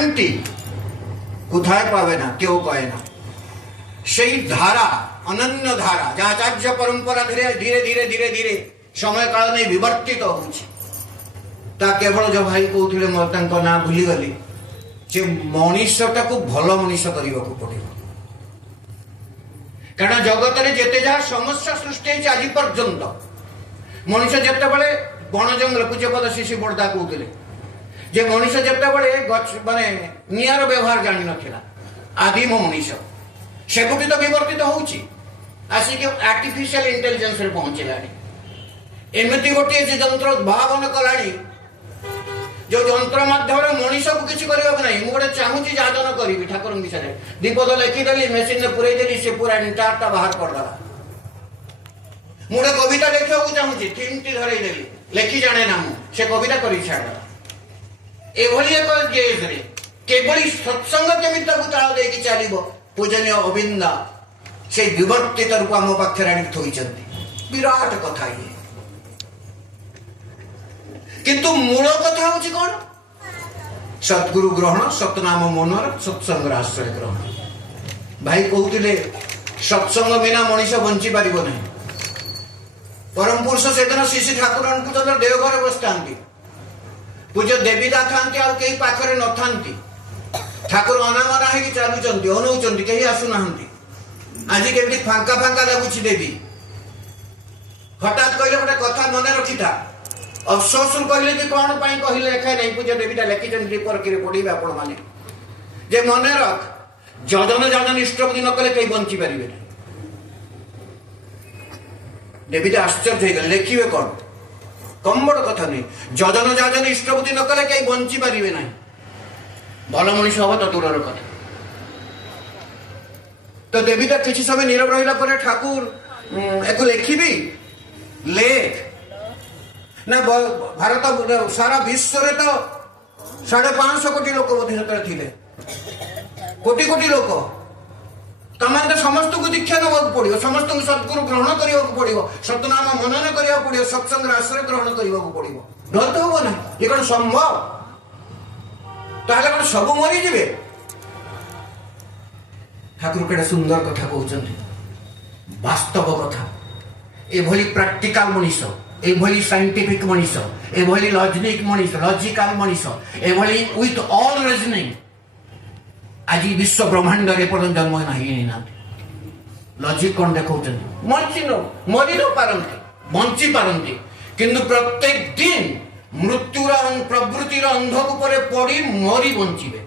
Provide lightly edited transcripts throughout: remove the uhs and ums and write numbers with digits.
শান্তি কোথায় পাবে না, কেউ কয় না। সেই ধারা, অনন্য ধারা, যা আচার্য পরম্পরা ধীরে ধীরে ধীরে ধীরে ধীরে সময় କାଳ ନେଇ ବିବର୍ତ୍ତିତ ହଉଛି, ତା କେବଳ ଯୋଉ ଭାଇ କହୁଥିଲେ, ମୋର ତାଙ୍କ ନାଁ ଭୁଲିଗଲି, ଯେ ମଣିଷଟାକୁ ଭଲ ମଣିଷ କରିବାକୁ ପଡିବ। କାରଣ ଜଗତରେ ଯେତେ ଯାହା ସମସ୍ୟା ସୃଷ୍ଟି ହେଇଛି ଆଜି ପର୍ଯ୍ୟନ୍ତ, ମଣିଷ ଯେତେବେଳେ ବଣ ଜଙ୍ଗଲ, ପୂଜ୍ୟପଦ ଶିଶି ବଡ଼ଦା କହୁଥିଲେ ଯେ ମଣିଷ ଯେତେବେଳେ ମାନେ ନିଆଁର ବ୍ୟବହାର ଜାଣିନଥିଲା, ଆଦିମ ମଣିଷ ସେବେଠୁ ତ ବିବର୍ତ୍ତିତ ହଉଛି, ଆସିକି ଆର୍ଟିଫିସିଆଲ ଇଣ୍ଟେଲିଜେନ୍ସରେ ପହଞ୍ଚିଲାଣି। ଏମିତି ଗୋଟିଏ ଯେ ଯନ୍ତ୍ର ଉଦ୍ଭାବନ କଲାଣି, ଯୋଉ ଯନ୍ତ୍ର ମାଧ୍ୟମରେ ମଣିଷକୁ କିଛି କରିବାକୁ ନାହିଁ। ମୁଁ ଗୋଟେ ଚାହୁଁଛି ଯାଦନ କରିବି ଠାକୁରଙ୍କ ବିଷୟରେ, ଦୀପଦ ଲେଖିଦେଲି, ମେସିନରେ ପୁରେଇ ଦେଲି, ସେ ପୁରା ଇଣ୍ଟାରଟା ବାହାର କରିଦେଲା। ମୁଁ ଗୋଟେ କବିତା ଲେଖିବାକୁ ଚାହୁଁଛି, ଥିମଟି ଧରେଇ ଦେଲି, ଲେଖି ଜାଣେ ନା ମୁଁ, ସେ କବିତା କରି ଛାଡ଼ିଦେଲା। ଏଭଳି ଏକ କେସ୍ରେ କେବଳ ସତ୍ସଙ୍ଗ କେମିତି ତାକୁ ତାଳ ଦେଇକି ଚାଲିବ, ପୂଜନୀୟ ଅବିନ୍ଦା ସେଇ ବିବର୍ତ୍ତିତ ରୂପ ଆମ ପାଖରେ ଆଣିକି ଥୋଇଛନ୍ତି। ବିରାଟ କଥା ଇଏ, କିନ୍ତୁ ମୂଳ କଥା ହଉଛି କଣ? ସଦ୍ଗୁରୁ ଗ୍ରହଣ, ସତନାମ ମନର, ସତ୍ସଙ୍ଗର ଆଶ୍ରୟ ଗ୍ରହଣ। ଭାଇ କହୁଥିଲେ ସତ୍ସଙ୍ଗ ବିନା ମଣିଷ ବଞ୍ଚି ପାରିବ ନାହିଁ। ପରମ ପୁରୁଷ ସେଦିନ ଶ୍ରୀ ଠାକୁରଙ୍କୁ ଯେତେବେଳେ ଦେଓଘରେ ବସିଥାନ୍ତି, ପୂଜ୍ୟ ଦେବୀଦା ଥାନ୍ତି, ଆଉ କେହି ପାଖରେ ନଥାନ୍ତି, ଠାକୁର ଅନାମନା ହେଇକି ଚାଲୁଛନ୍ତି, ଅନଉଛନ୍ତି, କେହି ଆସୁନାହାନ୍ତି। ଆଜି କେମିତି ଫାଙ୍କା ଫାଙ୍କା ଲାଗୁଛି ଦେବୀ। ହଠାତ୍ କହିଲେ ଗୋଟେ କଥା ମନେ ରଖିଥା, ଅଫସୋସ କହିଲେ କି କଣ ପାଇଁ କହିଲେ ଲେଖା ନାହିଁ, ପୂଜ୍ୟ ଦେବୀଟା ଲେଖିଛନ୍ତି ପରକିରେ ପଢିବେ ଆପଣ ମାନେ, ଯେ ମନେ ରଖ, ଯଜନ ଯାଜନ ଇଷ୍ଟପତି ନ କଲେ କେହି ବଞ୍ଚି ପାରିବେ ନାହିଁ। ଦେବୀଟା ଆଶ୍ଚର୍ଯ୍ୟ ହେଇଗଲେ, ଲେଖିବେ କଣ, କମ ବଡ କଥା ନେଇ, ଯଜନ ଯାଜନ ଇଷ୍ଟପତି ନ କଲେ କେହି ବଞ୍ଚି ପାରିବେ ନାହିଁ। ଭଲ ମଣିଷ ହବ ତ ଦୂରର କଥା। ତ ଦେବୀଟା କିଛି ସମୟ ନୀରବ ରହିଲା ପରେ, ଠାକୁର ଏକୁ ଲେଖିବି, ଲେଖ ନା। ଭାରତ ସାରା ବିଶ୍ୱରେ ତ 550 କୋଟି ଲୋକ ବୋଧେ ସେତେବେଳେ ଥିଲେ, କୋଟି କୋଟି ଲୋକ। ତମାନେ ତ ସମସ୍ତଙ୍କୁ ଦୀକ୍ଷା ନେବାକୁ ପଡିବ, ସମସ୍ତଙ୍କୁ ସଦ୍ଗୁରୁ ଗ୍ରହଣ କରିବାକୁ ପଡିବ, ସତନାମ ମନନ କରିବାକୁ ପଡିବ, ସତ୍ସଙ୍ଗର ଆଶ୍ରୟ ଗ୍ରହଣ କରିବାକୁ ପଡିବ। ନହେଲେ ତ ହବ ନା, ଏ କଣ ସମ୍ଭବ? ତାହେଲେ କଣ ସବୁ ମରିଯିବେ? ଠାକୁର କେତେ ସୁନ୍ଦର କଥା କହୁଛନ୍ତି, ବାସ୍ତବ କଥା। ଏଭଳି ପ୍ରାକ୍ଟିକାଲ ମଣିଷ, ଏଭଳି ସାଇଣ୍ଟିଫିକ ମଣିଷ, ଏଭଳି ଲଜିକାଲ ମଣିଷ, ଏଭଳି ୱିଥ ଅଲ ରିଜନିଂ ଆଜି ବିଶ୍ୱ ବ୍ରହ୍ମାଣ୍ଡରେ ପର୍ଯ୍ୟନ୍ତ ଜନ୍ମ ହେଇନାହାନ୍ତି। ଲଜିକ କଣ ଦେଖାଉଛନ୍ତି? ମରି ନ ପାରନ୍ତି, ବଞ୍ଚି ପାରନ୍ତି, କିନ୍ତୁ ପ୍ରତ୍ୟେକ ଦିନ ମୃତ୍ୟୁର ପ୍ରବୃତ୍ତିର ଅନ୍ଧକୂପରେ ପଡି ମରି ବଞ୍ଚିବେ।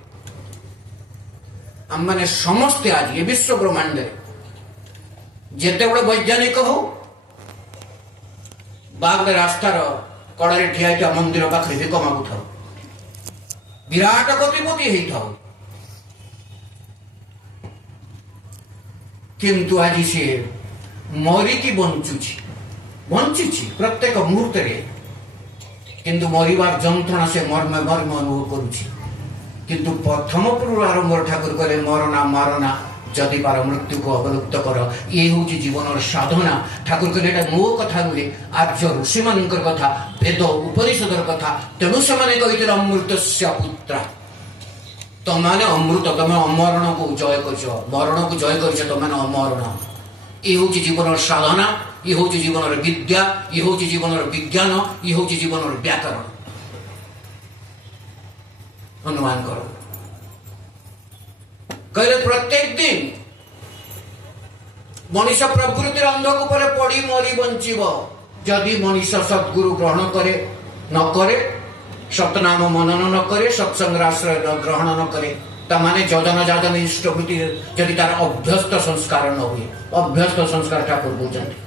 ଆମମାନେ ସମସ୍ତେ ଆଜି ଏ ବିଶ୍ୱ ବ୍ରହ୍ମାଣ୍ଡରେ ଯେତେବେଳେ ବୈଜ୍ଞାନିକ ହଉ, ବାଗରେ ରାସ୍ତାର କଡ଼ରେ ଠିଆ ହେଇଥିବା ମନ୍ଦିର ପାଖରେ ଭିକ ମାଗୁଥାଉ, ବିରାଟ କୋଟିପତି ହେଇଥାଉ, କିନ୍ତୁ ଆଜି ସେ ମରିକି ବଞ୍ଚୁଛି ପ୍ରତ୍ୟେକ ମୁହୂର୍ତ୍ତରେ, କିନ୍ତୁ ମରିବାର ଯନ୍ତ୍ରଣା ସେ ମର୍ମେ ଅନୁଭବ କରୁଛି। କିନ୍ତୁ ପ୍ରଥମ ପୁରୁଷ ଆରମ୍ଭ ଠାକୁର କହିଲେ, ମରନା ମାରନା ଯଦି ପାର ମୃତ୍ୟୁକୁ ଅବଲୁପ୍ତ କର। ଇଏ ହଉଛି ଜୀବନର ସାଧନା। ଠାକୁର କହିଲେ ଏଇଟା ମୋ କଥା ନୁହେଁ, ଆର୍ଯ୍ୟ ଋଷିମାନଙ୍କର କଥା, ବେଦ ଉପନିଷଦର କଥା। ତେଣୁ ସେମାନେ କହିଥିଲେ ଅମୃତସ୍ୟ ପୁତ୍ର, ତମାନେ ଅମୃତ, ତମେ ଅମରଣକୁ ଜୟ କରିଛ, ମରଣକୁ ଜୟ କରିଛ, ତମାନେ ଅମରଣ। ଇଏ ହଉଛି ଜୀବନର ସାଧନା, ଇଏ ହଉଛି ଜୀବନର ବିଦ୍ୟା, ଇଏ ହଉଛି ଜୀବନର ବିଜ୍ଞାନ, ଇଏ ହଉଛି ଜୀବନର ବ୍ୟାକରଣ। ଅନୁମାନ କର, କହିଲେ ପ୍ରତ୍ୟେକ ଦିନ ମଣିଷ ପ୍ରକୃତିର ଅନ୍ଧକୂପରେ ପଡି ମରି ବଞ୍ଚିବ ଯଦି ମଣିଷ ସଦ୍ଗୁରୁ ଗ୍ରହଣ କରେ ନ କରେ, ସତନାମ ମନନ ନ କରେ, ସତ୍ସଙ୍ଗର ଆଶ୍ରୟ ଗ୍ରହଣ ନ କରେ। ତାମାନେ ଯଜନ ଯାଜନ ଇଷ୍ଟଭୂତି ଯଦି ତାର ଅଭ୍ୟସ୍ତ ସଂସ୍କାର ନ ହୁଏ, ଅଭ୍ୟସ୍ତ ସଂସ୍କାର ଠାକୁର କହୁଛନ୍ତି।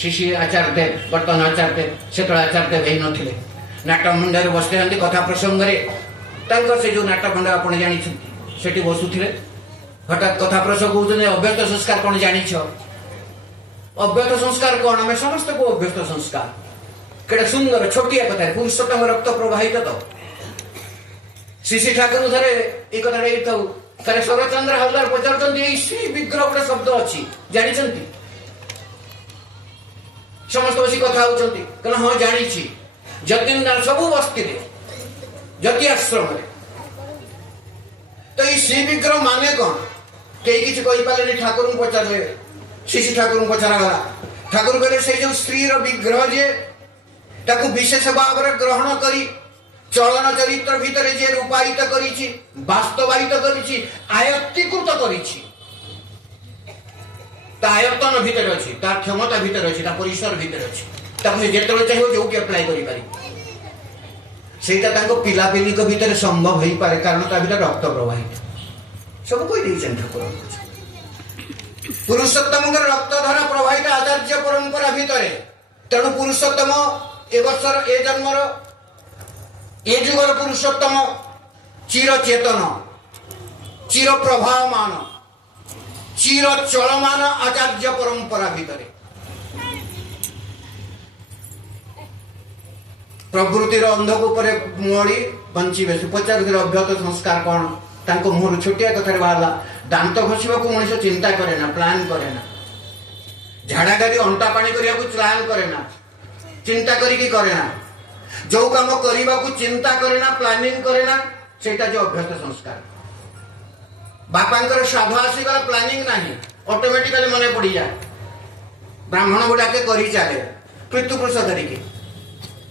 ଶିଶି ଆଚାର୍ଯ୍ୟ ଦେବ, ବର୍ତ୍ତମାନ ଆଚାର୍ଯ୍ୟ ଦେବ, ସେତେବେଳେ ଆଚାର୍ଯ୍ୟ ଦେବ ହେଇନଥିଲେ, ନାଟ ମଣ୍ଡରେ ବସିଥାନ୍ତି କଥା ପ୍ରସଙ୍ଗରେ। ତାଙ୍କର ସେ ଯୋଉ ନାଟ ମଣ୍ଡ ଆପଣ ଜାଣିଛନ୍ତି, ସେଠି ବସୁଥିଲେ, ହଠାତ୍ କଥା ପ୍ରସଙ୍ଗ କହୁଛନ୍ତି, ଅଭ୍ୟସ୍ତ ସଂସ୍କାର କଣ ଜାଣିଛ? ଅଭ୍ୟସ୍ତ ସଂସ୍କାର କଣ? ଆମେ ସମସ୍ତେ କହୁ ଅଭ୍ୟସ୍ତ ସଂସ୍କାର। କେତେ ସୁନ୍ଦର ଛୋଟିଆ କଥାରେ ପୁରୁଷୋତ୍ତମ ରକ୍ତ ପ୍ରବାହିତ ତ। ଶ୍ରୀ ଠାକୁର ଥରେ ଏଇ କଥାଟା ଏଇଥାଉ, ଥରେ ଶରଚନ୍ଦ୍ର ହାଲଦାର ପଚାରୁଛନ୍ତି, ଏଇ ଶ୍ରୀ ବିଗ୍ରହ ଗୋଟେ ଶବ୍ଦ ଅଛି ଜାଣିଛନ୍ତି? ସମସ୍ତେ ବସି କଥା ହଉଛନ୍ତି, କହିଲେ ହଁ ଜାଣିଛି। ଯତୀନ୍ଦ୍ର ସବୁ ବସ୍ତିରେ, ଯତି ଆଶ୍ରମରେ এই শ্রী বিগ্রহ মানে কଣ କେହି କିଛି କହିପାରିଲେନି। ଠାକୁରଙ୍କୁ ପଚାରିଲେ, ଶିଶୁ ଠାକୁରଙ୍କୁ ପଚରାଗଲା। ଠାକୁର କହିଲେ ସେଇ ଯୋଉ ସ୍ତ୍ରୀର ବିଗ୍ରହ ଯିଏ ତାକୁ ବିଶେଷ ଭାବରେ ଗ୍ରହଣ କରି ଚଳନ ଚରିତ୍ର ଭିତରେ ଯିଏ ରୂପାୟିତ କରିଛି, ବାସ୍ତବାୟିତ କରିଛି, ଆୟତ୍ତୀକୃତ କରିଛି, ତା ଆୟତ୍ତନ ଭିତରେ ଅଛି, ତା କ୍ଷମତା ଭିତରେ ଅଛି, ତା ପରିସର ଭିତରେ ଅଛି, ତାକୁ ସେ ଯେତେବେଳେ ଚାହିଁବ ଯୋଉଠି ଆପ୍ଲାଏ କରିପାରିବ। ସେଇଟା ତାଙ୍କ ପିଲାପିଲିଙ୍କ ଭିତରେ ସମ୍ଭବ ହେଇପାରେ, କାରଣ ତା ଭିତରେ ରକ୍ତ ପ୍ରବାହିତ। ସବୁ କହିଦେଇଛନ୍ତି ଠାକୁର। ପୁରୁଷୋତ୍ତମଙ୍କର ରକ୍ତଧାରା ପ୍ରବାହିତ ଆଚାର୍ଯ୍ୟ ପରମ୍ପରା ଭିତରେ। ତେଣୁ ପୁରୁଷୋତ୍ତମ ଏ ବର୍ଷର ଏ ଜନ୍ମର ଏ ଯୁଗର ପୁରୁଷୋତ୍ତମ ଚିର ଚେତନ, ଚିର ପ୍ରଭାବମାନ, ଚିର ଚଳମାନ ଆଚାର୍ଯ୍ୟ ପରମ୍ପରା ଭିତରେ। ପ୍ରବୃତ୍ତିର ଅନ୍ଧକ ଉପରେ ମୋଡ଼ି ବଞ୍ଚିବେ। ପଚାରୁଥିଲେ ଅଭ୍ୟତ ସଂସ୍କାର କ'ଣ? ତାଙ୍କ ମୁହଁରୁ ଛୋଟିଆ କଥାରେ ବାହାରିଲା, ଦାନ୍ତ ଘଷିବାକୁ ମଣିଷ ଚିନ୍ତା କରେ ନା, ପ୍ଲାନ୍ କରେ ନା। ଝାଡ଼ା ଗାଡ଼ି ଅଣ୍ଟା ପାଣି କରିବାକୁ ପ୍ଲାନ୍ କରେ ନା, ଚିନ୍ତା କରିକି କରେ ନା। ଯୋଉ କାମ କରିବାକୁ ଚିନ୍ତା କରେ ନା, ପ୍ଲାନିଂ କରେ ନା, ସେଇଟା ଯୋଉ ଅଭ୍ୟସ୍ତ ସଂସ୍କାର। ବାପାଙ୍କର ଶ୍ରାଦ୍ଧ ଆସିଗଲା, ପ୍ଲାନିଂ ନାହିଁ, ଅଟୋମେଟିକାଲି ମନେ ପଡ଼ିଯାଏ। ବ୍ରାହ୍ମଣ ଗୁଡ଼ାକେ କରି ଚାଲେ ପିତୃପୁରୁଷ ଧରିକି।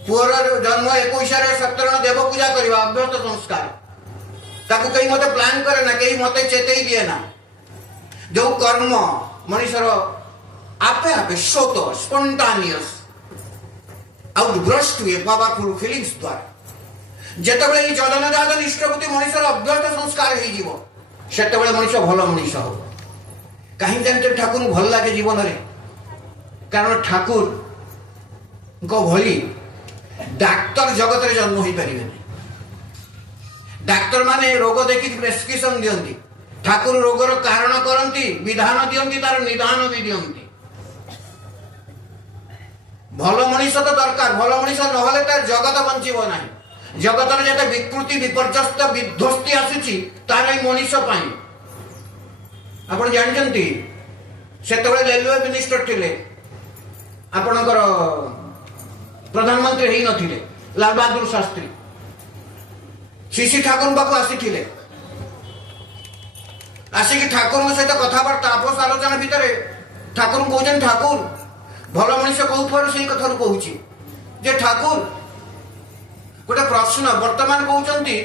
ପୁଅର ଜନ୍ମ 21ରେ ସତ୍ୟରଣ ଦେବ ପୂଜା କରିବା, ଅଭ୍ୟସ୍ତ ସଂସ୍କାର। ତାକୁ କେହି ମତେ ପ୍ଲାନ୍ କରେ ନା, କେହି ମତେ ଚେତେଇ ଦିଏ ନା। ଯୋଉ କର୍ମ ମଣିଷର ଆପେ ଆପେ ସ୍ୱତ ସ୍ପଣ୍ଟାନିୟସ୍ ଆଉଟବ୍ରଷ୍ଟ ହୁଏ ପାୱାରଫୁଲ ଫିଲିଂସ୍ ଦ୍ୱାରା। ଯେତେବେଳେ ଏଇ ଜଳନଜାତ ନିଷ୍ଠବୃତ୍ତି ମଣିଷର ଅଭ୍ୟସ୍ତ ସଂସ୍କାର ହେଇଯିବ, ସେତେବେଳେ ମଣିଷ ଭଲ ମଣିଷ ହବ। କାହିଁକି ଜାଣିଛ ଠାକୁରଙ୍କୁ ଭଲ ଲାଗେ ଜୀବନରେ? କାରଣ ଠାକୁରଙ୍କ ଭଳି ଡାକ୍ତର ଜଗତରେ ଜନ୍ମ ହୋଇପାରିବେନି। ଡାକ୍ତର ମାନେ ରୋଗ ଦେଖିକି ପ୍ରେସକ୍ରିପସନ ଦିଅନ୍ତି, ଠାକୁର ରୋଗର କାରଣ କରନ୍ତି, ବିଧାନ ଦିଅନ୍ତି, ତାର ନିଦାନ ବି ଦିଅନ୍ତି। ଭଲ ମଣିଷ ତ ଦରକାର, ଭଲ ମଣିଷ ନହେଲେ ତାର ଜଗତ ବଞ୍ଚିବ ନାହିଁ। ଜଗତରେ ଯେତେ ବିକୃତି ବିପର୍ଯ୍ୟସ୍ତ ବିଧ୍ୱସ୍ତି ଆସୁଛି, ତାର ଏଇ ମଣିଷ ପାଇଁ। ଆପଣ ଜାଣିଛନ୍ତି ସେତେବେଳେ ରେଲୱେ ମିନିଷ୍ଟର ଥିଲେ, ଆପଣଙ୍କର ପ୍ରଧାନମନ୍ତ୍ରୀ ହେଇନଥିଲେ, ଲାଲ ବାହାଦୁର ଶାସ୍ତ୍ରୀ। ଶିଶି ଠାକୁରଙ୍କ ପାଖକୁ ଆସିଥିଲେ। ଆସିକି ଠାକୁରଙ୍କ ସହିତ କଥାବାର୍ତ୍ତା ଆପୋଷ ଆଲୋଚନା ଭିତରେ ଠାକୁରଙ୍କୁ କହୁଛନ୍ତି, ଠାକୁର ଭଲ ମଣିଷ କହୁଥିବାରୁ ସେଇ କଥାରୁ କହୁଛି ଯେ ଠାକୁର ଗୋଟେ ପ୍ରଶ୍ନ। ବର୍ତ୍ତମାନ କହୁଛନ୍ତି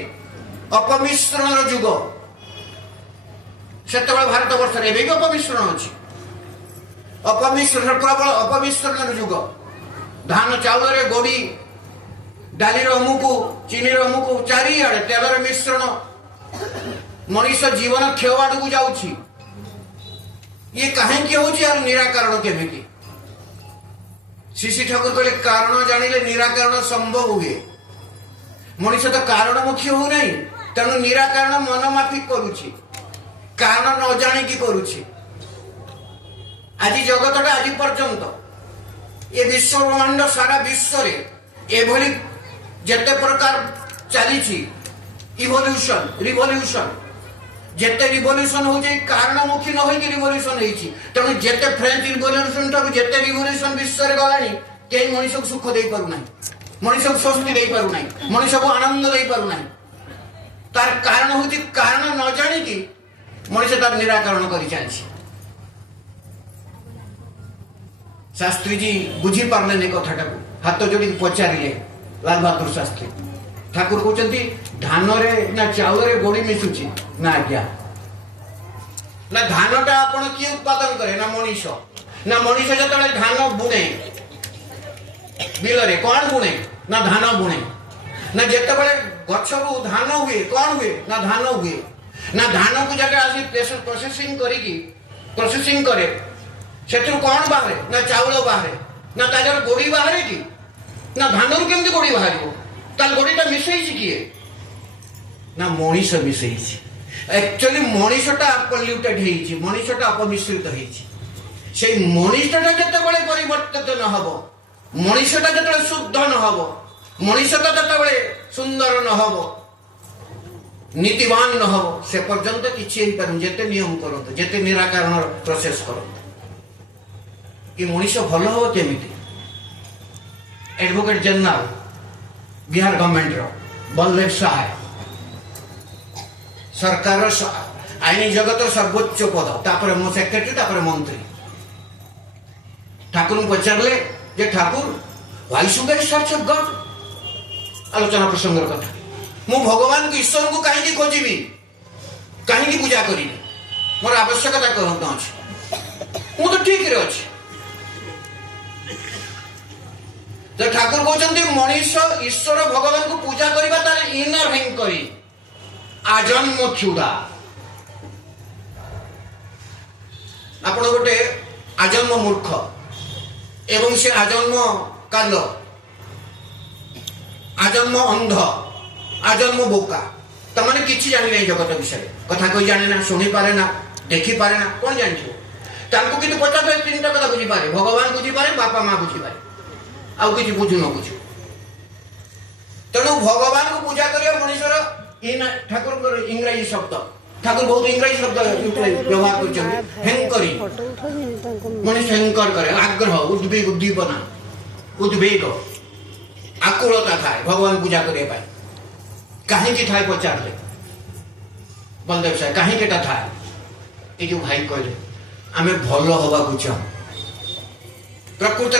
ଅପମିଶ୍ରଣର ଯୁଗ। ସେତେବେଳେ ଭାରତ ବର୍ଷରେ ଏବେ ବି ଅପମିଶ୍ରଣ ଅଛି। ଅପମିଶ୍ରଣ, ପ୍ରବଳ ଅପମିଶ୍ରଣର ଯୁଗ। ଧାନ ଚାଉଳରେ ଗୋଡ଼ି, ଡାଲିର ଅମୁକୁ, ଚିନିର ଅମୁକୁ, ଚାରିଆଡ଼େ ତେଲର ମିଶ୍ରଣ। ମଣିଷ ଜୀବନ କ୍ଷୟ ଆଡ଼କୁ ଯାଉଛି। ଇଏ କାହିଁକି ହଉଛି, ଆର ନିରାକରଣ କେମିତି? ଶିଶି ଠାକୁର କହିଲେ, କାରଣ ଜାଣିଲେ ନିରାକରଣ ସମ୍ଭବ ହୁଏ। ମଣିଷ ତ କାରଣମୁଖୀ ହଉନାହିଁ, ତେଣୁ ନିରାକରଣ ମନ ମାଫିକ କରୁଛି, କାରଣ ନ ଜାଣିକି କରୁଛି। ଆଜି ଜଗତଟା ଆଜି ପର୍ଯ୍ୟନ୍ତ ଏ ବିଶ୍ୱ ବ୍ରହ୍ମାଣ୍ଡ ସାରା ବିଶ୍ୱରେ ଏଭଳି ଯେତେ ପ୍ରକାର ଚାଲିଛି ଇଭଲ୍ୟୁସନ ରିଭଲ୍ୟୁସନ, ଯେତେ ରିଭଲ୍ୟୁସନ ହଉଛି କାରଣମୁଖୀ ନ ହୋଇକି ରିଭଲ୍ୟୁସନ ହେଇଛି। ତେଣୁ ଯେତେ ଫ୍ରେଞ୍ଚ ରିଭଲ୍ୟୁସନ ଠାରୁ ଯେତେ ରିଭଲ୍ୟୁସନ ବିଶ୍ୱରେ ଗଲାଣି, କେହି ମଣିଷକୁ ସୁଖ ଦେଇପାରୁନାହିଁ, ମଣିଷକୁ ସ୍ୱସ୍ତି ଦେଇପାରୁନାହିଁ, ମଣିଷକୁ ଆନନ୍ଦ ଦେଇପାରୁନାହିଁ। ତାର କାରଣ ହଉଛି, କାରଣ ନ ଜାଣିକି ମଣିଷ ତାର ନିରାକରଣ କରି ଚାଲିଛି। ଶାସ୍ତ୍ରୀଜୀ ବୁଝିପାରିଲେନି କଥାଟାକୁ, ହାତ ଯୋଡ଼ିକି ପଚାରିଲେ ଲାଲ ବାହାଦୁର ଶାସ୍ତ୍ରୀ। ଠାକୁର କହୁଛନ୍ତି, ଧାନରେ ନା ଚାଉଳରେ ଗୋଡ଼ି ମିଶୁଛି? ନା ଆଜ୍ଞା। ନା ଧାନଟା ଆପଣ କିଏ ଉତ୍ପାଦନ କରେ? ନା ମଣିଷ। ନା ମଣିଷ ଯେତେବେଳେ ଧାନ ବୁଣେ ବିଲରେ, କ'ଣ ବୁଣେ? ନା ଧାନ ବୁଣେ। ନା ଯେତେବେଳେ ଗଛରୁ ଧାନ ହୁଏ, କ'ଣ ହୁଏ? ନା ଧାନ ହୁଏ। ନା ଧାନକୁ ଯେତେବେଳେ ଆସି ପ୍ରୋସେସିଂ କରିକି ପ୍ରୋସେସିଂ କରେ, ସେଥିରୁ କ'ଣ ବାହାରେ? ନା ଚାଉଳ ବାହାରେ। ନା ତା ଦେହରେ ଗୋଡ଼ି ବାହାରେ କି? ନା ଧାନରୁ କେମିତି ଗୋଡ଼ି ବାହାରିବ? ତାହେଲେ ଗୋଡ଼ିଟା ମିଶେଇଛି କିଏ? ନା ମଣିଷ ମିଶେଇଛି। ଆକ୍ଚୁଆଲି ମଣିଷଟା ପଲ୍ୟୁଟେଡ୍ ହେଇଛି, ମଣିଷଟା ଅପମିଶ୍ରିତ ହେଇଛି। ସେଇ ମଣିଷଟା ଯେତେବେଳେ ପରିବର୍ତ୍ତିତ ନ ହବ, ମଣିଷଟା ଯେତେବେଳେ ଶୁଦ୍ଧ ନ ହବ, ମଣିଷଟା ଯେତେବେଳେ ସୁନ୍ଦର ନ ହବ, ନୀତିବାନ ନ ହବ, ସେ ପର୍ଯ୍ୟନ୍ତ କିଛି ହେଇପାରୁନି। ଯେତେ ନିୟମ କରନ୍ତୁ, ଯେତେ ନିରାକରଣର ପ୍ରୋସେସ କରନ୍ତୁ, ଏ ମଣିଷ ଭଲ ହବ କେମିତି? Advocate general Bihar government Baldev Sahay सरकार आईन जगत सर्वोच्च पद तापर मो सेक्रेटरी तापर मंत्री ठाकुर पचारे जे Thakur why should I search of god आलोचना प्रसंग कथा मु भगवान को ईश्वर को कहीं खोजी कहीं पूजा करी मोर आवश्यकता कौन अच्छे मु तो ठीक रे अच्छे तो ठाकुर कहते मनीष ईश्वर भगवान को पूजा करवा तार इनर हिंग करी आजन्म क्षुदा आपण गोटे आजन्म मूर्ख एवं से आजन्म काल आजन्म अंध आजन्म बोका तमने किछि जानि नै जगत विषय कथा कोई जाने ना सुनी पारे ना देखी पारे ना कौन जानिछो तांको किंतु पचास तीनटा कथा बुझी पारे भगवान बुझी पारे बापा माँ बुझी पारे आउ किछि बुझु न बुझु तेणु भगवान को पूजा करिया मनुष्यर इन ठाकुर इंग्रजी शब्द ठाकुर बहुत इंग्रजी शब्द व्यवहार कर हेंकरी मनुष्य हेंकर करे आग्रह उद्वेग उद्दीपना उद्वेग आकुलता थाए भगवान पूजा करने पाए कहीं थाए पचारे बलदेव साहेब कहीं थाए ये जो भाई कहले आम भल हवा चाहूँ प्रकृत